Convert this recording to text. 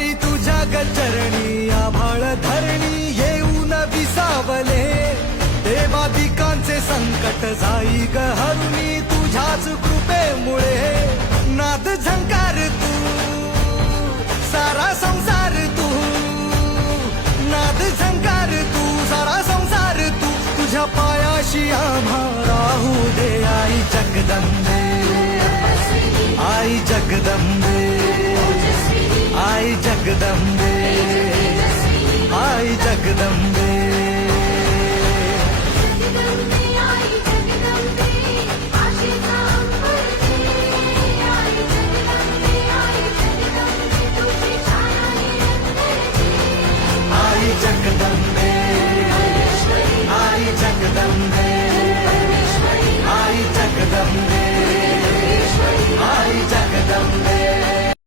आई तुझ्या गचरणी आभाळ धरणी येऊन विसावले, देवादिकांचे संकट जाई ग हरुणी तुझ्याच कृपेमुळे. नाद झंकार तू सारा संसार तू, नाद झंकार तू सारा संसार तू, तुझ्या पायाशी आम्हा राहू दे. आई जगदंबे, आई जगदंबे, आई जगदंबे, आई जगदंबे.